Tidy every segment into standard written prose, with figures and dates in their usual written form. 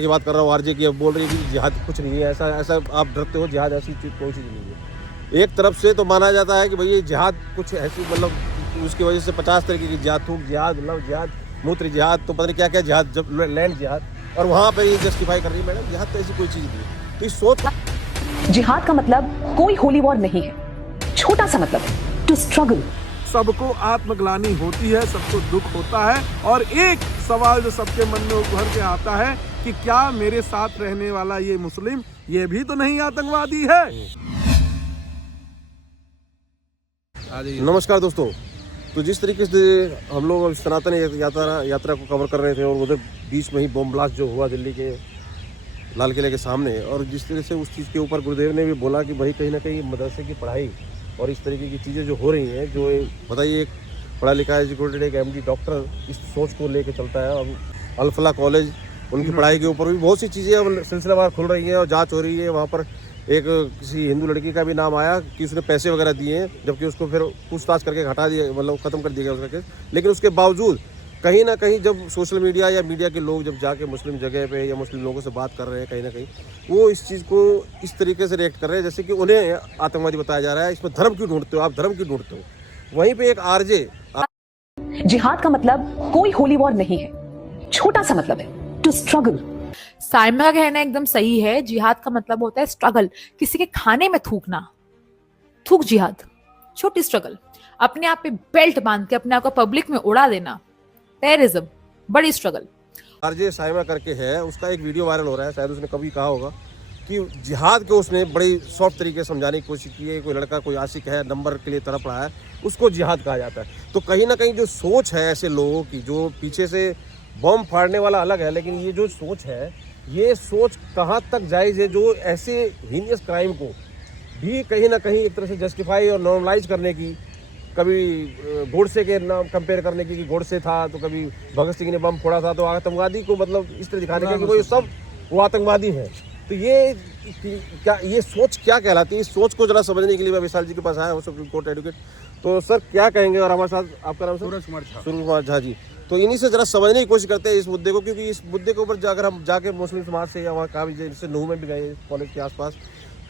की बात कर रहा हूँ आरजे की, अब बोल रही है कि जिहाद कुछ नहीं है, ऐसा ऐसा आप डरते हो, जिहाद ऐसी चीज़ कोई चीज़ नहीं है। एक तरफ से तो माना जाता है कि भाई ये जिहाद कुछ ऐसी मतलब उसकी वजह से 50 तरीके की जिहाद, थूक जिहाद, लव जिहाद, मूत्र जिहाद, तो पता नहीं क्या क्या जिहाद, जब लैंड जिहाद, और वहाँ पर ये जस्टिफाई कर रही है मैडम जिहाद तो ऐसी कोई चीज़ नहीं है। तो इस सोच जिहाद का मतलब कोई होली वॉर नहीं है, छोटा सा मतलब है टू स्ट्रगल। सबको आत्मग्लानि होती है, सबको दुख होता है, और एक सवाल जो सबके मन में उभर के आता है कि क्या मेरे साथ रहने वाला ये मुस्लिम ये भी तो नहीं आतंकवादी है। नमस्कार दोस्तों, तो जिस तरीके से हम लोग सनातन यात्रा को कवर कर रहे थे और उधर बीच में ही बम ब्लास्ट जो हुआ दिल्ली के लाल किले के सामने, और जिस तरह से उस चीज़ के ऊपर गुरुदेव ने भी बोला कि भाई कहीं ना कहीं मदरसे की पढ़ाई और इस तरीके की चीज़ें जो हो रही हैं, जो बताइए एक पढ़ा लिखा एजुकेटेड एक MD डॉक्टर इस सोच को लेके चलता है। अब अल-फलाह कॉलेज उनकी पढ़ाई के ऊपर भी बहुत सी चीज़ें अब सिलसिलेवार खुल रही हैं और जांच हो रही है। वहाँ पर एक किसी हिंदू लड़की का भी नाम आया कि उसने पैसे वगैरह दिए हैं, जबकि उसको फिर पूछताछ करके हटा दिया, मतलब ख़त्म कर दिया गया उसका केस। लेकिन उसके बावजूद कहीं ना कहीं जब सोशल मीडिया या मीडिया के लोग जब जाके मुस्लिम जगह पे या मुस्लिम लोगों से बात कर रहे हैं, कहीं ना कहीं वो इस चीज़ को इस तरीके से रिएक्ट कर रहे हैं जैसे कि उन्हें आतंकवादी बताया जा रहा है। इसमें धर्म क्यों ढूंढते हो आप, धर्म क्यों ढूंढते हो। वहीं पे एक आरजे जिहाद का मतलब कोई होली वॉर नहीं है, छोटा सा मतलब है टू स्ट्रगल। साइमा का कहना एकदम सही है। जिहाद का मतलब होता है स्ट्रगल, किसी के खाने में थूकना, थूक जिहाद, छोटी स्ट्रगल। अपने आप पे बेल्ट बांध के अपने आप को पब्लिक में उड़ा देना, टेररिज्म, बड़ी स्ट्रगल। आरजे साइमा करके है, उसका एक वीडियो वायरल हो रहा है, शायद उसने कभी कहा होगा कि जिहाद को उसने बड़ी सॉफ्ट तरीके से समझाने की कोशिश की है। कोई लड़का कोई आशिक है, नंबर के लिए तड़प रहा है, उसको जिहाद कहा जाता है। तो कहीं ना कहीं जो सोच है ऐसे लोगों की, जो पीछे से बम फाड़ने वाला अलग है, लेकिन ये जो सोच है, ये सोच कहाँ तक जायज़ है, जो ऐसे हीनियस क्राइम को भी कहीं ना कहीं एक तरह से जस्टिफाई और नॉर्मलाइज करने की, कभी गोडसे के नाम कंपेयर करने की कि गोडसे था तो कभी भगत सिंह ने बम फोड़ा था, तो आतंकवादी को मतलब इस तरह दिखाने का कि वो सब वो आतंकवादी है। तो ये क्या, ये सोच क्या कहलाती है? इस सोच को जरा समझने के लिए मैं विशाल जी के पास आया हूँ, सुप्रीम कोर्ट एडवोकेट। तो सर क्या कहेंगे? और हमारे साथ आपका नाम? सूरज कुमार झा जी। तो इन्हीं से जरा समझने की कोशिश करते हैं इस मुद्दे को, क्योंकि इस मुद्दे के ऊपर अगर हम जाके मुस्लिम समाज से या वहाँ का भी, जैसे नूह में भी गए कॉलेज के आसपास,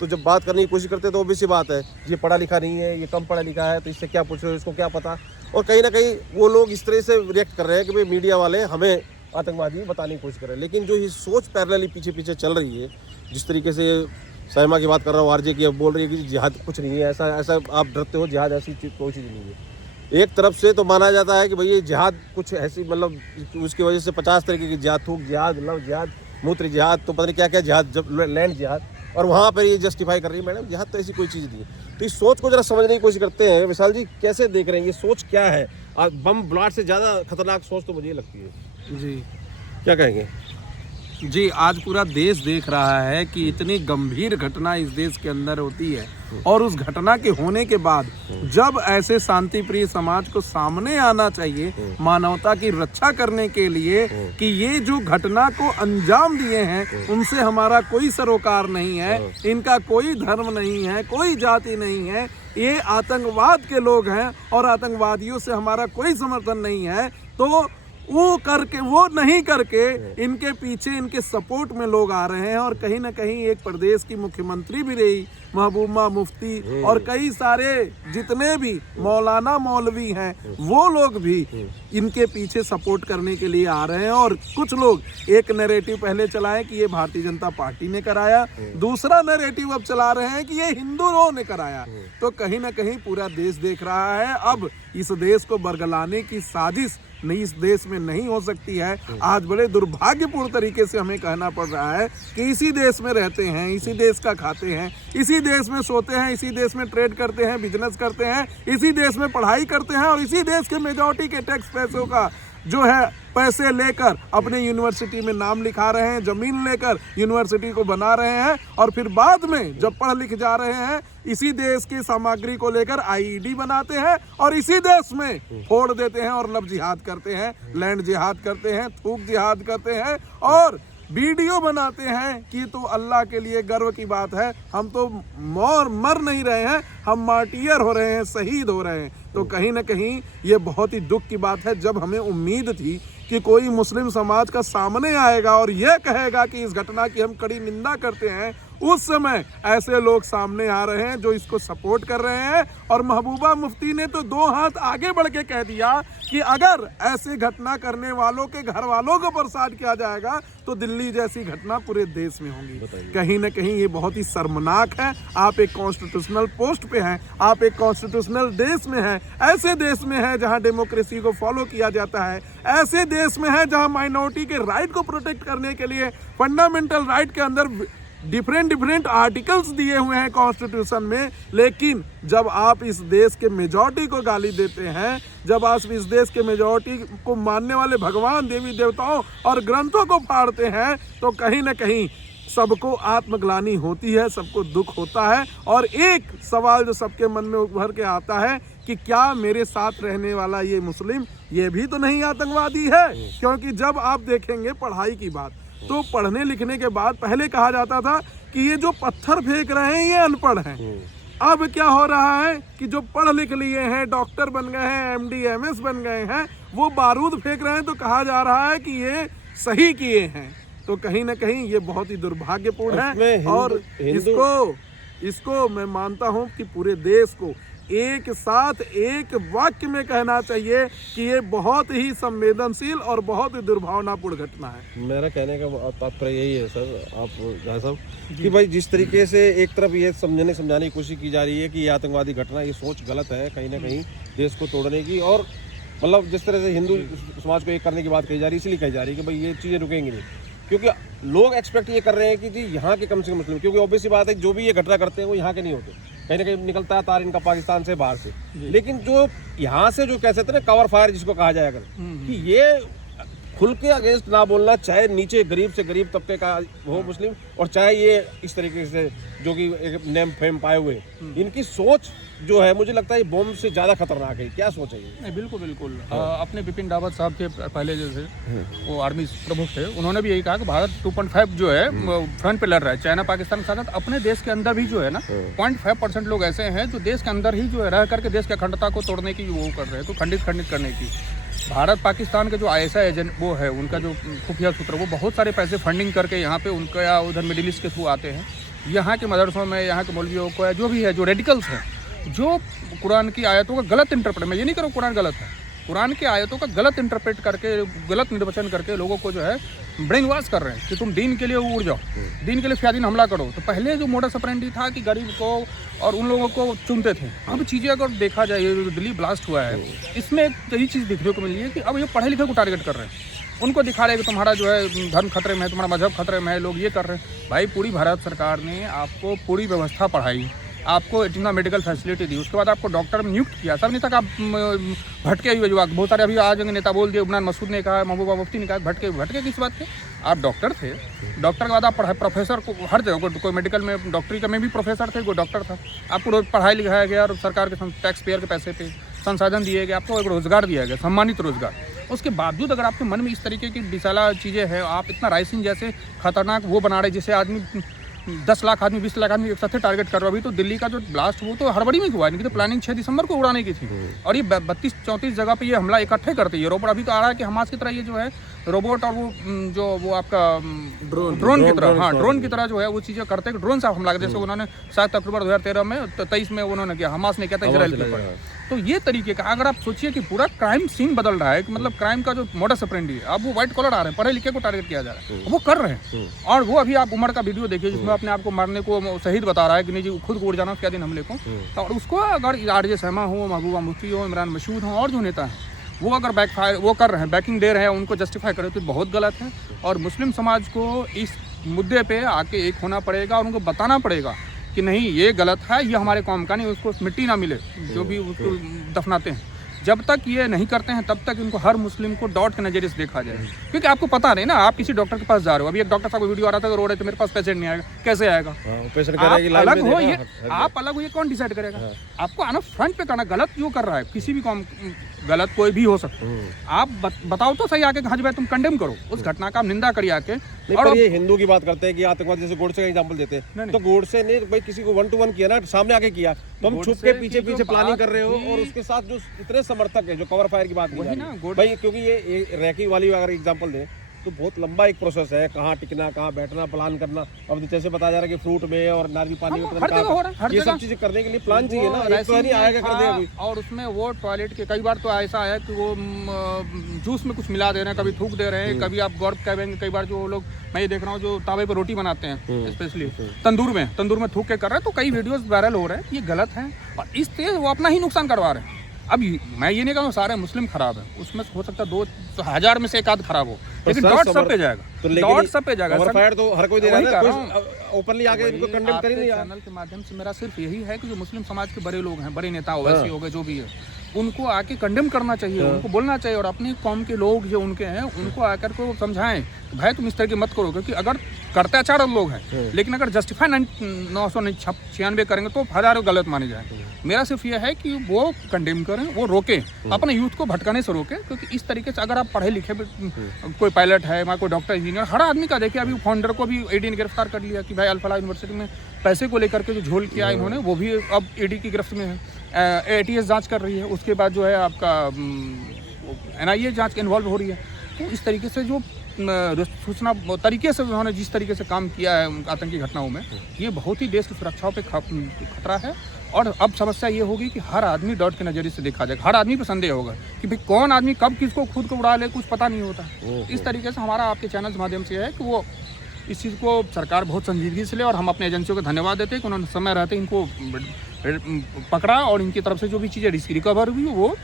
तो जब बात करने की कोशिश करते हैं तो ऑब्वियस सी बात है, ये पढ़ा लिखा नहीं है, ये कम पढ़ा लिखा है, तो इससे क्या पूछ रहे हो, इसको क्या पता। और कहीं ना कहीं वो लोग इस तरह से रिएक्ट कर रहे हैं कि भाई मीडिया वाले हमें आतंकवादी बताने की कोशिश कर रहे हैं। लेकिन जो ये सोच पैरेलली पीछे पीछे चल रही है, जिस तरीके से साइमा की बात कर रहा हूँ आरजे की, अब बोल रही है कि जिहाद कुछ नहीं है, ऐसा ऐसा आप डरते हो, जिहाद ऐसी चीज़ कोई चीज़ नहीं है। एक तरफ से तो माना जाता है कि भाई ये जिहाद कुछ ऐसी मतलब उसकी वजह से 50 तरीके की जिहाद, थूक जिहाद, लव जिहाद, मूत्र जिहाद, तो पता नहीं क्या क्या जिहाद, जब लैंड जिहाद, और वहाँ पर ये जस्टिफाई कर रही है मैडम जिहाद तो ऐसी कोई चीज़ नहीं है। तो इस सोच को जरा समझने की कोशिश करते हैं। विशाल जी कैसे देख रहे हैं, ये सोच क्या है? बम ब्लास्ट से ज़्यादा खतरनाक सोच तो मुझे लगती है। जी क्या कहेंगे? जी, आज पूरा देश देख रहा है कि इतनी गंभीर घटना इस देश के अंदर होती है, और उस घटना के होने के बाद जब ऐसे शांति प्रिय समाज को सामने आना चाहिए मानवता की रक्षा करने के लिए कि ये जो घटना को अंजाम दिए हैं उनसे हमारा कोई सरोकार नहीं है, इनका कोई धर्म नहीं है, कोई जाति नहीं है, ये आतंकवाद के लोग हैं और आतंकवादियों से हमारा कोई समर्थन नहीं है, तो वो नहीं करके इनके पीछे इनके सपोर्ट में लोग आ रहे हैं। और कहीं ना कहीं एक प्रदेश की मुख्यमंत्री भी रही महबूबा मुफ्ती, और कई सारे जितने भी मौलाना मौलवी हैं वो लोग भी इनके पीछे सपोर्ट करने के लिए आ रहे हैं। और कुछ लोग एक नैरेटिव पहले चलाए कि ये भारतीय जनता पार्टी ने कराया, दूसरा नैरेटिव अब चला रहे हैं कि ये हिंदुओं ने कराया। तो कहीं ना कहीं पूरा देश देख रहा है, अब इस देश को बरगलाने की साजिश नहीं इस देश में नहीं हो सकती है। आज बड़े दुर्भाग्यपूर्ण तरीके से हमें कहना पड़ रहा है कि इसी देश में रहते हैं, इसी देश का खाते हैं, इसी देश में सोते हैं, इसी देश में ट्रेड करते हैं, बिजनेस करते हैं, इसी देश में पढ़ाई करते हैं, और इसी देश के मेजॉरिटी के टैक्स पैसों का जो है पैसे लेकर अपने यूनिवर्सिटी में नाम लिखा रहे हैं, जमीन लेकर यूनिवर्सिटी को बना रहे हैं, और फिर बाद में जब पढ़ लिख जा रहे हैं इसी देश की सामग्री को लेकर IED बनाते हैं और इसी देश में फोड़ देते हैं, और लव जिहाद करते हैं, लैंड जिहाद करते हैं, थूक जिहाद करते हैं, और वीडियो बनाते हैं कि तो अल्लाह के लिए गर्व की बात है, हम तो मर नहीं रहे हैं, हम मार्टियर हो रहे हैं, शहीद हो रहे हैं। तो कहीं ना कहीं ये बहुत ही दुख की बात है। जब हमें उम्मीद थी कि कोई मुस्लिम समाज का सामने आएगा और यह कहेगा कि इस घटना की हम कड़ी निंदा करते हैं, उस समय ऐसे लोग सामने आ रहे हैं जो इसको सपोर्ट कर रहे हैं। और महबूबा मुफ्ती ने तो 2 हाथ आगे बढ़ के कह दिया कि अगर ऐसी घटना करने वालों के घर वालों को परेशान किया जाएगा तो दिल्ली जैसी घटना पूरे देश में होगी। कहीं ना कहीं ये बहुत ही शर्मनाक है। आप एक कॉन्स्टिट्यूशनल पोस्ट पे हैं, आप एक कॉन्स्टिट्यूशनल देश में हैं, ऐसे देश में है जहां डेमोक्रेसी को फॉलो किया जाता है, ऐसे देश में है जहां माइनॉरिटी के राइट को प्रोटेक्ट करने के लिए फंडामेंटल राइट के अंदर डिफरेंट आर्टिकल्स दिए हुए हैं कॉन्स्टिट्यूशन में। लेकिन जब आप इस देश के मेजॉरिटी को गाली देते हैं, जब आप इस देश के मेजॉरिटी को मानने वाले भगवान, देवी देवताओं और ग्रंथों को फाड़ते हैं, तो कहीं ना कहीं सबको आत्मग्लानि होती है, सबको दुख होता है। और एक सवाल जो सबके मन में उभर के आता है कि क्या मेरे साथ रहने वाला ये मुस्लिम, ये भी तो नहीं आतंकवादी है? क्योंकि जब आप देखेंगे पढ़ाई की बात, तो पढ़ने लिखने के बाद पहले कहा जाता था कि ये जो पत्थर फेंक रहे हैं ये अनपढ़ हैं। अब क्या हो रहा है कि जो पढ़ लिख लिए हैं, डॉक्टर बन गए हैं, MD MS बन गए हैं, वो बारूद फेंक रहे हैं, तो कहा जा रहा है कि ये सही किए हैं। तो कहीं ना कहीं ये बहुत ही दुर्भाग्यपूर्ण है। और इसको मैं मानता हूँ कि पूरे देश को एक साथ एक वाक्य में कहना चाहिए कि ये बहुत ही संवेदनशील और बहुत ही दुर्भावनापूर्ण घटना है। मेरा कहने का तात्पर्य यही है सर, आप जहाँ साहब, कि भाई जिस तरीके से एक तरफ ये समझाने की कोशिश की जा रही है कि ये आतंकवादी घटना, ये सोच गलत है कहीं ना कहीं देश को तोड़ने की, और मतलब जिस तरह से हिंदू समाज को एक करने की बात कही जा रही है, इसलिए कही जा रही है कि भाई ये चीज़ें रुकेंगी नहीं, क्योंकि लोग एक्सपेक्ट ये कर रहे हैं कि जी यहाँ के कम से कम मुस्लिम, क्योंकि ऑब्वियस बात है जो भी ये घटना करते हैं वो यहाँ के नहीं होते, कहीं ना कहीं निकलता है तार इनका पाकिस्तान से, बाहर से। लेकिन जो यहाँ से जो कह सकते हैं ना कवर फायर जिसको कहा जाए, अगर कि ये खुल के अगेंस्ट ना बोलना, चाहे नीचे गरीब से गरीब तबके का हो मुस्लिम, और चाहे ये इस तरीके से जो कि एक नेम फेम पाए हुए, इनकी सोच जो है मुझे लगता है बॉम्ब से ज़्यादा खतरनाक है। क्या सोच है ये? नहीं, बिल्कुल बिल्कुल। अपने बिपिन रावत साहब के पहले जो थे वो आर्मी प्रमुख थे, उन्होंने भी यही कहा कि भारत 2.5 जो है फ्रंट पे लड़ रहा है चाइना पाकिस्तान के साथ। अपने देश के अंदर भी जो है ना 0.5% लोग ऐसे हैं जो देश के अंदर ही जो है रह करके देश की अखंडता को तोड़ने की वो कर रहे हैं, तो खंडित करने की। भारत पाकिस्तान के जो ISI एजेंट वो है, उनका जो खुफिया सूत्र, वो बहुत सारे पैसे फंडिंग करके यहाँ पे उनका उधर मिडिल ईस्ट के थ्रू आते हैं। यहाँ के मदरसों में, यहाँ के मौलवियों को जो भी है, जो रेडिकल्स हैं, जो कुरान की आयतों का गलत इंटरप्रेट, मैं ये नहीं करूँ कुरान गलत है, कुरान की आयतों का गलत इंटरप्रेट करके, गलत निर्वचन करके लोगों को जो है ब्रेन वॉश कर रहे हैं कि तुम दीन के लिए उड़ जाओ, दीन के लिए फियादीन हमला करो। तो पहले जो मोडस ऑपरेंडी था कि गरीब को और उन लोगों को चुनते थे। अब चीज़ें अगर देखा जाए, ये जो दिल्ली ब्लास्ट हुआ है, इसमें एक यही चीज़ देखने को मिली है कि अब ये पढ़े लिखे को टारगेट कर रहे हैं, उनको दिखा रहे हैं कि तुम्हारा जो है धर्म खतरे में है, तुम्हारा मजहब खतरे में है, लोग ये कर रहे हैं। भाई पूरी भारत सरकार ने आपको पूरी व्यवस्था पढ़ाई, आपको इतना मेडिकल फैसिलिटी दी, उसके बाद आपको डॉक्टर नियुक्त किया, सब नहीं तक आप भटके हुए जो बहुत सारे अभी आज नेता बोल दिए, इमरान मसूद ने कहा, महबूबा मुफ्ती ने कहा, भटके किस बात पे? आप डॉक्टर थे, डॉक्टर के बाद आप प्रोफेसर को हर जगह कोई मेडिकल में डॉक्टरी का में भी प्रोफेसर थे, कोई डॉक्टर था, आपको रोज पढ़ाई लिखाया गया और सरकार के टैक्स पेयर के पैसे पे संसाधन दिए गए, आपको एक रोजगार दिया गया, सम्मानित रोजगार। उसके बावजूद अगर आपके मन में इस तरीके की विशाला चीज़ें हैं, आप इतना राइसिंग जैसे खतरनाक वो बना रहे, जिसे आदमी 10 लाख आदमी 20 लाख आदमी एक साथ टारगेट कर रहा है। अभी तो दिल्ली का जो ब्लास्ट वो तो हड़बड़ी में हुआ है, इनकी तो प्लानिंग 6 दिसंबर को उड़ाने की थी, और ये 32-34 जगह पे ये हमला इकट्ठे करते हैं। रोबोट अभी तो आ रहा है कि हमास की तरह ये जो है रोबोट और वो आपका ड्रोन की तरह, हाँ ड्रोन की तरह जो है वो चीज़ें करते हैं, ड्रोन से हमला करते, जैसे उन्होंने 7 अक्टूबर 2013 में 23 में उन्होंने किया, हमास ने किया था इजराइल के ऊपर। तो ये तरीके का अगर आप सोचिए कि पूरा क्राइम सीन बदल रहा है, कि मतलब क्राइम का जो मोडस ऑपरेंडी है, अब वो व्हाइट कॉलर आ रहे हैं, पढ़े लिखे को टारगेट किया जा रहा है, वो कर रहे हैं। और वो अभी आप उमर का वीडियो देखिए जिसमें अपने आप को मारने को शहीद बता रहा है कि नहीं जी खुद को उड़ जाना क्या दिन हमले को, और उसको अगर RJ शर्मा हो, महबूबा मुफ्ती हो, इमरान मसूद हो और जो नेता हैं वो अगर बैकफायर वो कर रहे हैं, बैकिंग दे रहे हैं, उनको जस्टिफाई करें तो बहुत गलत है। और मुस्लिम समाज को इस मुद्दे पे आके एक होना पड़ेगा और उनको बताना पड़ेगा कि नहीं ये गलत है, ये हमारे कौम का नहीं, उसको मिट्टी ना मिले जो भी उसको दफनाते हैं। जब तक ये नहीं करते हैं तब तक इनको हर मुस्लिम को डॉट के नजरिए से देखा जाए, क्योंकि आपको पता नहीं ना, आप किसी डॉक्टर के पास जा रहे हो, अभी एक डॉक्टर साहब वीडियो आ रहा था रो रहे थे मेरे पास पेशेंट नहीं आएगा, कैसे आएगा? आप अलग हो, ये आप अलग हो, ये कौन डिसाइड करेगा? आपको आना फ्रंट पे करना, गलत जो कर रहा है किसी भी कौम, गलत कोई भी हो सकता है, आप बताओ तो सही आके, हाँ जी भाई तुम कंडेम करो उस घटना का, आप निंदा करिए आके। और ये हिंदू की बात करते हैं कि आतंकवादी, जैसे गोडसे का एग्जांपल देते हैं, तो गोडसे ने भाई किसी को 1 to 1 किया ना, सामने आके किया, तो हम छुप के पीछे प्लानिंग कर रहे हो, और उसके साथ जो इतने समर्थक है जो कवर फायर की बात की जा रही है भाई, क्योंकि ये रैकी वाली अगर एग्जांपल दें तो बहुत लंबा एक प्रोसेस है, कहाँ टिकना, कहाँ बैठना, प्लान करना। अब जैसे बताया जा रहा है कि फ्रूट में और नारियल पानी में ये सब चीजें करने के लिए प्लान चाहिए ना, एक तो नहीं आएगा कर देगा कोई। और उसमें वो टॉयलेट के कई बार तो ऐसा है कि वो जूस में कुछ मिला दे रहे हैं, कभी थूक दे रहे हैं, कभी आप गौर करेंगे कई बार जो लोग, मैं ये देख रहा हूँ जो तावे पे रोटी बनाते हैं स्पेशली तंदूर में थूक के कर रहे हैं, तो कई वीडियोस वायरल हो रहे हैं। ये गलत है और इस तेज वो अपना ही नुकसान करवा रहे हैं। अब मैं ये नहीं कहूँ सारे मुस्लिम खराब है, उसमें हो सकता है 2,000 में से एक आध खराब हो, लेकिन डॉट सब पे जाएगा, डॉट सब पे जाएगा। फायर तो हर कोई दे रहा है, कोई ओपनली आके इनको कंडेम कर ही नहीं। चैनल के माध्यम से मेरा सिर्फ यही है कि जो मुस्लिम समाज के बड़े लोग हैं, बड़े नेता हो, वैसे हो गए जो भी है, उनको आके कंडेम करना चाहिए, उनको बोलना चाहिए और अपनी कौम के लोग जो उनके हैं उनको आकर को समझाएं भाई तुम इस तरह की मत करो, क्योंकि अगर करते अचार लोग हैं, लेकिन अगर जस्टिफाई 996 करेंगे तो हजारों गलत माने जाएंगे। मेरा सिर्फ यह है कि वो कंडेम करें, वो रोकें, अपने यूथ को भटकाने से रोकें, क्योंकि इस तरीके से अगर आप पढ़े लिखे कोई पायलट है, कोई डॉक्टर, इंजीनियर, हर आदमी का देखिए, अभी फाउंडर को भी ईडी ने गिरफ्तार कर लिया कि भाई अल-फलाह यूनिवर्सिटी में पैसे को लेकर के जो झोल किया इन्होंने, वो भी अब ईडी की गिरफ्त में है। ATS जांच कर रही है, उसके बाद जो है आपका NIA जांच इन्वॉल्व हो रही है। तो इस तरीके से जो सूचना तरीके से उन्होंने जिस तरीके से काम किया है आतंकी घटनाओं में, ये बहुत ही देश की सुरक्षा पे खतरा है। और अब समस्या ये होगी कि हर आदमी डॉट के नज़रिए से देखा जाएगा, हर आदमी पे संदेह होगा कि भाई कौन आदमी कब किसको खुद को उड़ा ले, कुछ पता नहीं होता। इस तरीके से हमारा आपके चैनल के माध्यम से है कि वो इस चीज़ को सरकार बहुत संजीदगी से ले, और हम अपने एजेंसियों को धन्यवाद देते हैं कि उन्होंने समय रहते इनको पकड़ा और इनकी तरफ से जो भी चीज़ें रिकवर हुई वो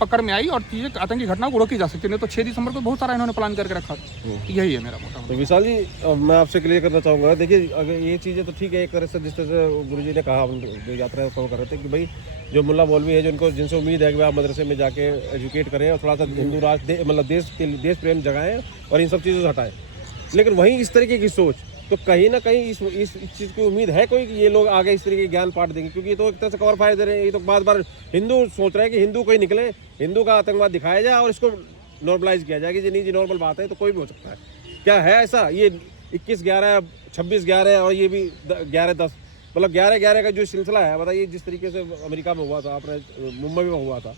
पकड़ में आई और चीज़ें आतंकी घटनाओं को रोकी जा सकती है। तो 6 दिसंबर को बहुत सारा इन्होंने प्लान करके रखा, यही है मेरा मोटा। तो विशाल जी मैं आपसे क्लियर करना चाहूँगा, देखिए अगर ये चीज़ें तो ठीक है एक तरह से, जिस तरह से गुरुजी ने कहा, हम यात्रा फॉलो कर रहे थे कि भाई जो मुल्ला मौलवी है जिनसे उम्मीद है कि आप मदरसे में जाके एजुकेट करें और थोड़ा सा हिंदू राज मतलब देश प्रेम जगाएं और इन सब चीज़ों से हटाएं, लेकिन वहीं इस तरीके की सोच, तो कहीं ना कहीं इस चीज़ की उम्मीद है कोई कि ये लोग आगे इस तरीके के ज्ञान पाठ देंगे, क्योंकि ये तो एक तरह से कवर फायर दे रहे हैं। ये तो बार हिंदू सोच रहे हैं कि हिंदू कोई निकले, हिंदू का आतंकवाद दिखाया जाए और इसको नॉर्मलाइज किया जाए कि नहीं जी नॉर्मल बात है, तो कोई भी हो सकता है। क्या है ऐसा? ये 21/11, 26/11 और ये भी 11/10, मतलब 11/11 का जो सिलसिला है, बताइए जिस तरीके से अमेरिका में हुआ था, अपने मुंबई में हुआ था,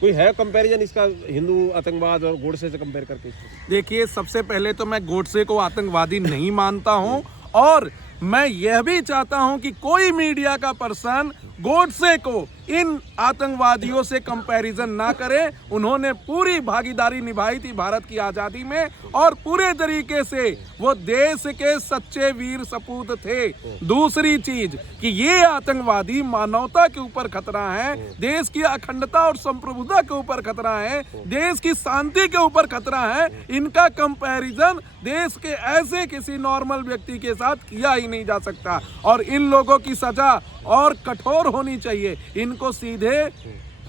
कोई है कंपैरिजन इसका हिंदू आतंकवाद और गोडसे से कंपेयर करके? देखिए, सबसे पहले तो मैं गोडसे को आतंकवादी नहीं मानता हूं और मैं यह भी चाहता हूं कि कोई मीडिया का पर्सन गोडसे को इन आतंकवादियों से कंपैरिजन ना करे। उन्होंने पूरी भागीदारी निभाई थी भारत की आज़ादी में और पूरे तरीके से वो देश के सच्चे वीर सपूत थे। दूसरी चीज कि ये आतंकवादी मानवता के ऊपर खतरा है, देश की अखंडता और संप्रभुता के ऊपर खतरा है, देश की शांति के ऊपर खतरा है। इनका कंपैरिजन देश के ऐसे किसी नॉर्मल व्यक्ति के साथ किया ही नहीं जा सकता और इन लोगों की सजा और कठोर होनी चाहिए। इनको सीधे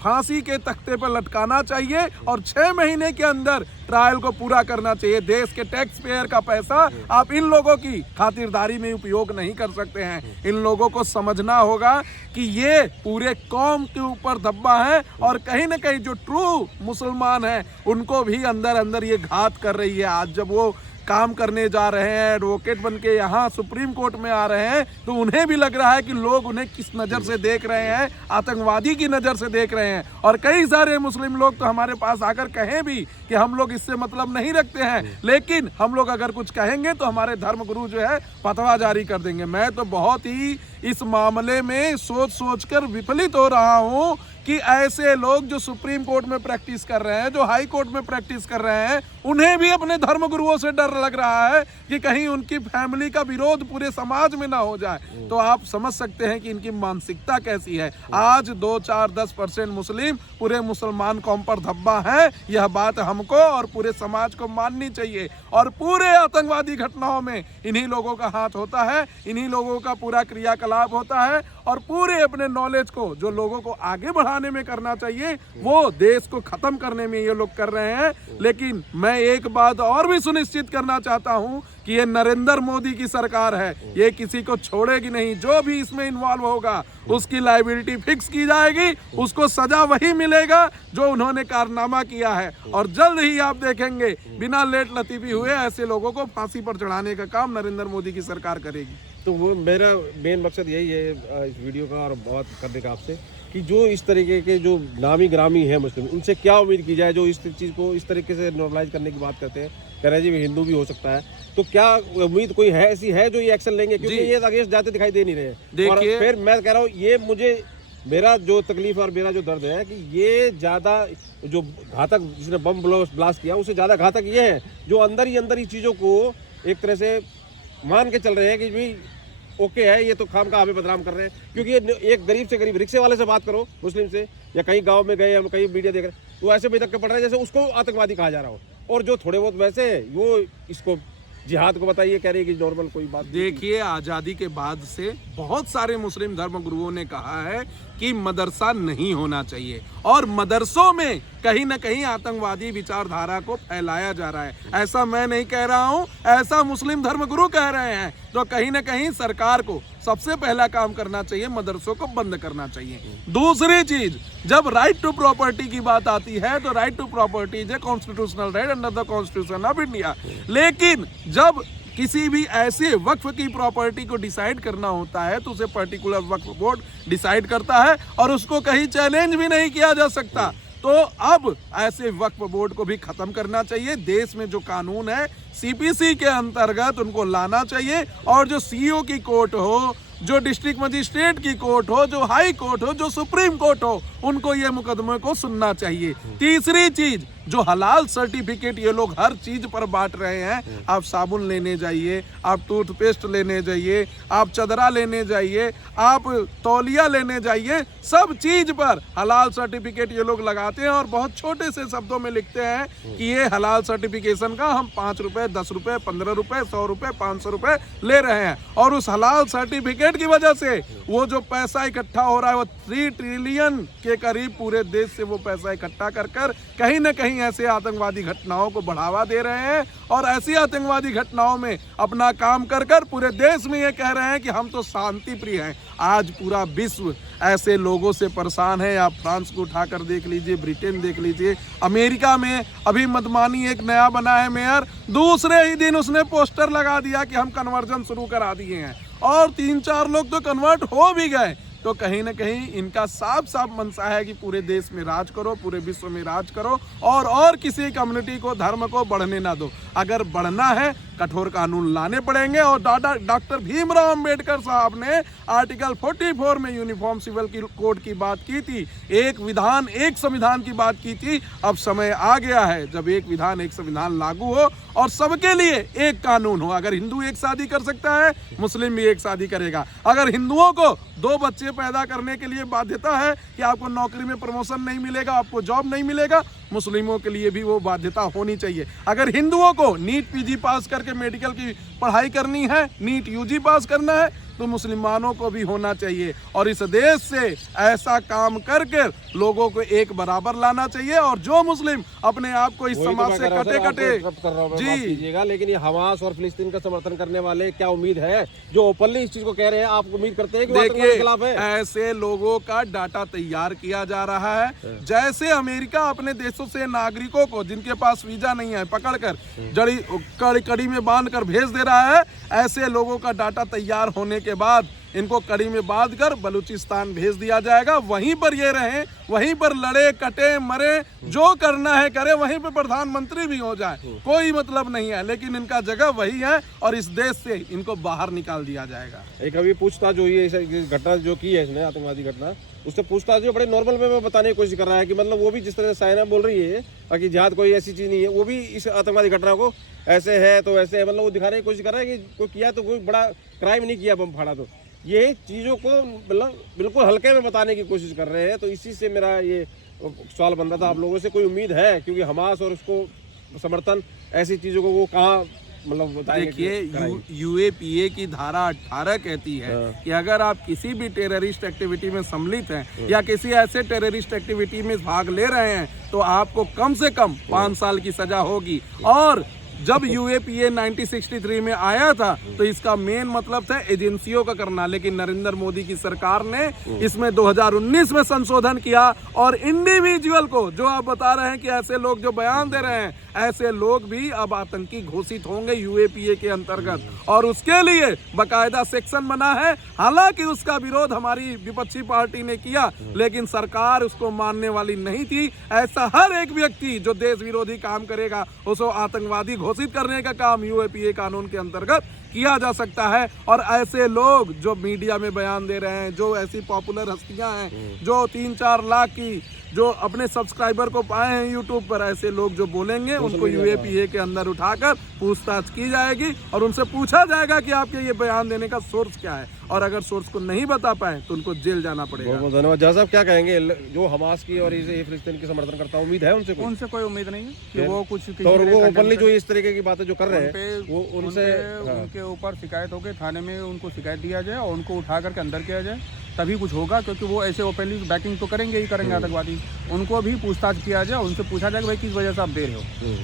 फांसी के तख्ते पर लटकाना चाहिए और 6 महीने के अंदर ट्रायल को पूरा करना चाहिए। देश के टैक्स पेयर का पैसा आप इन लोगों की खातिरदारी में उपयोग नहीं कर सकते हैं। इन लोगों को समझना होगा कि ये पूरे कौम के ऊपर धब्बा है और कहीं ना कहीं जो ट्रू मुसलमान हैं उनको भी अंदर अंदर ये घात कर रही है। आज जब वो काम करने जा रहे हैं, एडवोकेट बन के यहाँ सुप्रीम कोर्ट में आ रहे हैं, तो उन्हें भी लग रहा है कि लोग उन्हें किस नज़र से देख रहे हैं, आतंकवादी की नज़र से देख रहे हैं। और कई सारे मुस्लिम लोग तो हमारे पास आकर कहें भी कि हम लोग इससे मतलब नहीं रखते हैं, लेकिन हम लोग अगर कुछ कहेंगे तो हमारे धर्म गुरु जो है फतवा जारी कर देंगे। मैं तो बहुत ही इस मामले में सोच कर विफलित हो रहा हूँ कि ऐसे लोग जो सुप्रीम कोर्ट में प्रैक्टिस कर रहे हैं, जो हाई कोर्ट में प्रैक्टिस कर रहे हैं, उन्हें भी अपने धर्म गुरुओं से डर लग रहा है कि कहीं उनकी फैमिली का विरोध पूरे समाज में ना हो जाए। तो आप समझ सकते हैं कि इनकी मानसिकता कैसी है। आज 2, 4, 10% मुस्लिम पूरे मुसलमान कौम पर धब्बा है। यह बात हमको और पूरे समाज को माननी चाहिए और पूरे आतंकवादी घटनाओं में इन्हीं लोगों का हाथ होता है, इन्हीं लोगों का पूरा क्रियाकलाप होता है और पूरे अपने नॉलेज को जो लोगों को आगे बढ़ाने में करना चाहिए वो देश को खत्म करने में ये लोग कर रहे हैं। लेकिन मैं एक बात और भी सुनिश्चित करना चाहता हूं कि ये नरेंद्र मोदी की सरकार है, ये किसी को छोड़ेगी नहीं। जो भी इसमें इन्वॉल्व होगा उसकी लायबिलिटी फिक्स की जाएगी, उसको सजा वही मिलेगा जो उन्होंने कारनामा किया है। और जल्द ही आप देखेंगे बिना लेट लतीफी हुए ऐसे लोगों को फांसी पर चढ़ाने का काम नरेंद्र मोदी की सरकार करेगी। तो वो मेरा मेन मकसद यही है इस वीडियो का और बात करने का आपसे, कि जो इस तरीके के जो नामी ग्रामी है मुस्लिम, उनसे क्या उम्मीद की जाए जो इस चीज़ को इस तरीके से नॉर्मलाइज करने की बात करते हैं, कह रहे हैं जी हिंदू भी हो सकता है, तो क्या उम्मीद कोई है ऐसी है जो ये एक्शन लेंगे? क्योंकि ये अगेंस्ट जाते दिखाई दे नहीं रहे। देखिए, फिर मैं कह रहा हूँ ये मुझे मेरा जो तकलीफ और मेरा जो दर्द है कि ये ज़्यादा जो घातक जिसने बम ब्लास्ट किया उससे ज़्यादा घातक ये है जो अंदर ही चीज़ों को एक तरह से मान के चल रहे हैं कि भाई ओके है, ये तो खाम का हमें बदनाम कर रहे हैं। क्योंकि ये एक गरीब से गरीब रिक्शे वाले से बात करो मुस्लिम से, या कहीं गांव में गए, हम कहीं मीडिया देख रहे हैं, तो ऐसे बेधक्के पड़ रहे हैं जैसे उसको आतंकवादी कहा जा रहा हो। और जो थोड़े बहुत वैसे है वो इसको जिहाद को बताइए, कह रही है कि नॉर्मल कोई बात। देखिए, आज़ादी के बाद से बहुत सारे मुस्लिम धर्म गुरुओं ने कहा है कि मदरसा नहीं होना चाहिए, और मदरसों में कहीं ना कहीं आतंकवादी विचारधारा को फैलाया जा रहा है। ऐसा मैं नहीं कह रहा हूं, ऐसा मुस्लिम धर्म गुरु कह रहे हैं। तो कहीं ना कहीं सरकार को सबसे पहला काम करना चाहिए, मदरसों को बंद करना चाहिए। दूसरी चीज, जब राइट टू प्रॉपर्टी की बात आती है तो right to property is a constitutional right under the constitution of India. लेकिन जब किसी भी ऐसे वक्फ की प्रॉपर्टी को डिसाइड करना होता है तो उसे पर्टिकुलर वक्फ बोर्ड डिसाइड करता है और उसको कहीं चैलेंज भी नहीं किया जा सकता। तो अब ऐसे वक्फ बोर्ड को भी खत्म करना चाहिए। देश में जो कानून है सीपीसी के अंतर्गत उनको लाना चाहिए, और जो सीओ की कोर्ट हो, जो डिस्ट्रिक्ट मजिस्ट्रेट की कोर्ट हो, जो हाई कोर्ट हो, जो सुप्रीम कोर्ट हो, उनको ये मुकदमे को सुनना चाहिए। तीसरी चीज, जो हलाल सर्टिफिकेट ये लोग हर चीज पर बांट रहे हैं, आप साबुन लेने जाइए, आप टूथपेस्ट लेने जाइए, आप चदरा लेने जाइए, आप तौलिया लेने जाइए, सब चीज पर हलाल सर्टिफिकेट ये लोग लगाते हैं और बहुत छोटे से शब्दों में लिखते हैं कि ये हलाल सर्टिफिकेशन का हम 5 रुपए, 10 रुपए, 15 रुपए, 100 रुपए, 500 रुपए ले रहे हैं। और उस हलाल सर्टिफिकेट की वजह से वो जो पैसा इकट्ठा हो रहा है वो 3 ट्रिलियन के करीब पूरे देश से वो पैसा इकट्ठा कर कहीं ना कहीं ऐसे आतंकवादी घटनाओं को बढ़ावा दे रहे हैं। और ऐसी आतंकवादी घटनाओं में अपना काम कर पूरे देश में ये कह रहे हैं कि हम तो शांति प्रिय हैं। आज पूरा विश्व ऐसे लोगों से परेशान है। आप फ्रांस को उठाकर देख लीजिए, ब्रिटेन देख लीजिए, अमेरिका में अभी मधमानी एक नया बना है मेयर, दूसरे ही दिन उसने पोस्टर लगा दिया कि हम कन्वर्जन शुरू करा दिए हैं, और 3-4 लोग तो कन्वर्ट हो भी गए। तो कहीं ना कहीं इनका साफ साफ मंशा है कि पूरे देश में राज करो, पूरे विश्व में राज करो, और किसी कम्युनिटी को, धर्म को बढ़ने ना दो। अगर बढ़ना है कठोर कानून लाने पड़ेंगे। और डॉक्टर भीमराव अंबेडकर साहब ने आर्टिकल 44 में यूनिफॉर्म सिविल कोड की बात की थी, एक विधान एक संविधान की बात की थी। अब समय आ गया है जब एक विधान एक संविधान लागू हो और सबके लिए एक कानून हो। अगर हिंदू एक शादी कर सकता है, मुस्लिम भी एक शादी करेगा। अगर हिंदुओं को 2 बच्चे पैदा करने के लिए बाध्यता है कि आपको नौकरी में प्रमोशन नहीं मिलेगा, आपको जॉब नहीं मिलेगा, मुस्लिमों के लिए भी वो बाध्यता होनी चाहिए। अगर हिंदुओं को नीट पीजी पास करके मेडिकल की पढ़ाई करनी है, नीट यूजी पास करना है, तो मुसलमानों को भी होना चाहिए। और इस देश से ऐसा काम करके लोगों को एक बराबर लाना चाहिए। और जो मुस्लिम अपने आप को इस समाज से कटे जी, लेकिन ये हमास और फिलिस्तीन का समर्थन करने वाले क्या उम्मीद है जो ओपनली इस चीज को कह रहे हैं, आप उम्मीद करते हैं कि देखिए खिलाफ है? ऐसे लोगों का डाटा तैयार किया जा रहा है। जैसे अमेरिका अपने देशों से नागरिकों को जिनके पास वीजा नहीं है पकड़कर कड़ी में बांधकर भेज दे रहा है, ऐसे लोगों का डाटा तैयार होने के बाद इनको कड़ी में बांधकर बलूचिस्तान भेज दिया जाएगा। वहीं पर ये रहें, वहीं पर लड़े, कटे, मरे, जो करना है करे, वहीं पर प्रधानमंत्री भी हो जाए, कोई मतलब नहीं है। लेकिन इनका जगह वही है और इस देश से इनको बाहर निकाल दिया जाएगा। एक अभी पूछताछ जो ये घटना जो की है इसने, आतंकवादी घटना, उससे पूछताछ जो बड़े नॉर्मल वे में बताने की कोशिश कर रहा है कि मतलब वो भी जिस तरह से साइना बोल रही है कि जिहाद कोई ऐसी चीज़ नहीं है, वो भी इस आतंकवादी घटना को ऐसे है तो ऐसे है, मतलब वो दिखाने की कोशिश कर रहा है कि कोई किया तो कोई बड़ा क्राइम नहीं किया, बम फाड़ा। तो ये चीज़ों को मतलब बिल्कुल हल्के में बताने की कोशिश कर रहे हैं। तो इसी से मेरा ये सवाल बन रहा था, आप लोगों से कोई उम्मीद है? क्योंकि हमास और उसको समर्थन ऐसी चीज़ों को वो कहाँ मतलब देखिए, यूएपीए की धारा 18 कहती है कि अगर आप किसी भी टेररिस्ट एक्टिविटी में सम्मिलित हैं या किसी ऐसे टेररिस्ट एक्टिविटी में भाग ले रहे हैं तो आपको कम से कम 5 साल की सजा होगी। और जब UAPA 1963 में आया था तो इसका मेन मतलब था एजेंसियों का करना, लेकिन नरेंद्र मोदी की सरकार ने इसमें 2019 में संशोधन किया और इंडिविजुअल को, जो आप बता रहे हैं कि ऐसे लोग जो बयान दे रहे हैं, ऐसे लोग भी अब आतंकी घोषित होंगे UAPA के अंतर्गत, और उसके लिए बकायदा सेक्शन बना है। हालांकि उसका विरोध हमारी विपक्षी पार्टी ने किया, लेकिन सरकार उसको मानने वाली नहीं थी। ऐसा हर एक व्यक्ति जो देश विरोधी काम करेगा उसको आतंकवादी घोषित करने का काम UAPA कानून के अंतर्गत किया जा सकता है। और ऐसे लोग जो मीडिया में बयान दे रहे हैं, जो ऐसी पॉपुलर हस्तियां हैं जो 3-4 लाख की जो अपने सब्सक्राइबर को पाए हैं यूट्यूब पर, ऐसे लोग जो बोलेंगे उनको UAPA के अंदर उठाकर पूछताछ की जाएगी और उनसे पूछा जाएगा कि आपके ये बयान देने का सोर्स क्या है, और अगर सोर्स को नहीं बता पाए तो उनको जेल जाना पड़ेगा। बहुत बहुत धन्यवाद। जहाँ साहब क्या कहेंगे, जो हमास की और ये फिलिस्तीन की समर्थन करता है, उम्मीद है उनसे कोई? उनसे कोई उम्मीद नहीं है कि वो कुछ तो और वो ओपनली जो इस तरीके की बातें जो कर रहे हैं वो उनसे उनके ऊपर शिकायत होकर थाने में उनको शिकायत दिया जाए और उनको उठा करके अंदर किया जाए, तभी कुछ होगा। क्योंकि वो ऐसे ओपनली बैकिंग तो करेंगे ही करेंगे आतंकवादी, उनको भी पूछताछ किया जाए, उनसे पूछा जाए कि भाई किस वजह से आप दे रहे हो,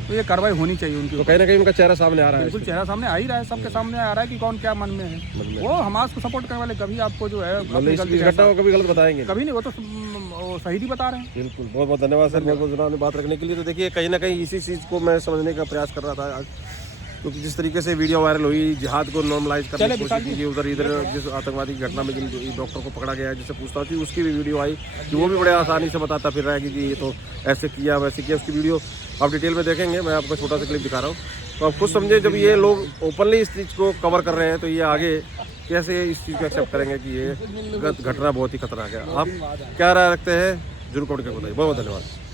तो ये कार्रवाई होनी चाहिए उनकी। तो कहीं ना कहीं उनका चेहरा सामने आ रहा है, बिल्कुल चेहरा सामने आ ही रहा है, सबके सामने आ रहा है कि कौन क्या मन में है। वो हमास को सपोर्ट करने वाले कभी आपको जो है मतलब इस घटना को कभी गलत बताएंगे कभी नहीं, वो तो सही ही बता रहे हैं। बिल्कुल। बहुत बहुत धन्यवाद सर, बहुत बहुत धन्यवाद बात रखने के लिए। तो देखिए कहीं ना कहीं इसी चीज़ को मैं समझने का प्रयास कर रहा था आज, क्योंकि जिस तरीके से वीडियो वायरल हुई, जिहाद को नॉर्मलाइज करने की कोशिश की, उधर इधर जिस आतंकवादी की घटना में जिन डॉक्टर को पकड़ा गया है, जिससे पूछताछ हुई, उसकी भी वीडियो आई कि वो भी बड़े आसानी से बताता फिर रहा है कि ये तो ऐसे किया वैसे किया। उसकी वीडियो आप डिटेल में देखेंगे, मैं आपको छोटा सा क्लिप दिखा रहा हूँ, तो आप खुद समझे जब ये लोग ओपनली इस चीज़ को कवर कर रहे हैं तो ये आगे कैसे इस चीज़ को एक्सेप्ट करेंगे कि ये घटना बहुत ही खतरनाक है। आप क्या राय रखते हैं जरूर कमेंट करके बताइए। बहुत बहुत धन्यवाद।